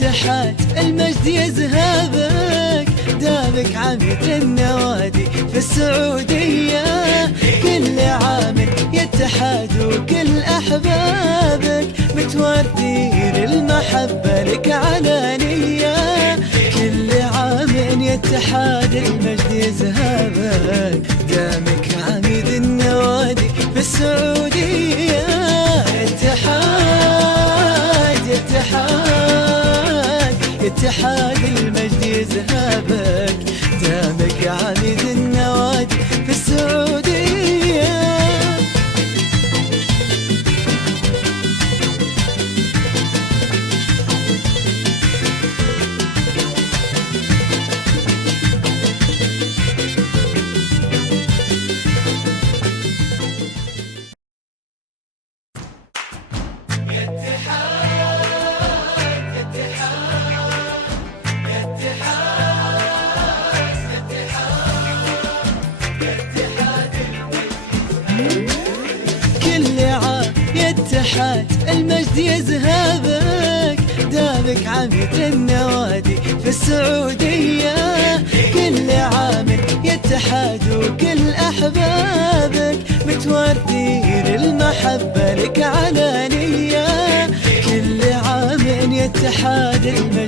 اتحاد المجد يذهبك، دامك عميد النوادي في السعودية. كل عام يا اتحاد وكل أحبابك متوردين المحبة لك علانية. كل عام يا اتحاد المجد يذهبك، دامك عميد النوادي في السعودية. اتحاد اتحاد اتحاد المجد يذهبك، دامك عميد النوادي في السعودية. اتحاد المجد يذهبك، دامك عميد النوادي في السعودية. كل عام يا اتحاد وكل أحبابك متوردين المحبة لك علانية. كل عام يا اتحاد المجد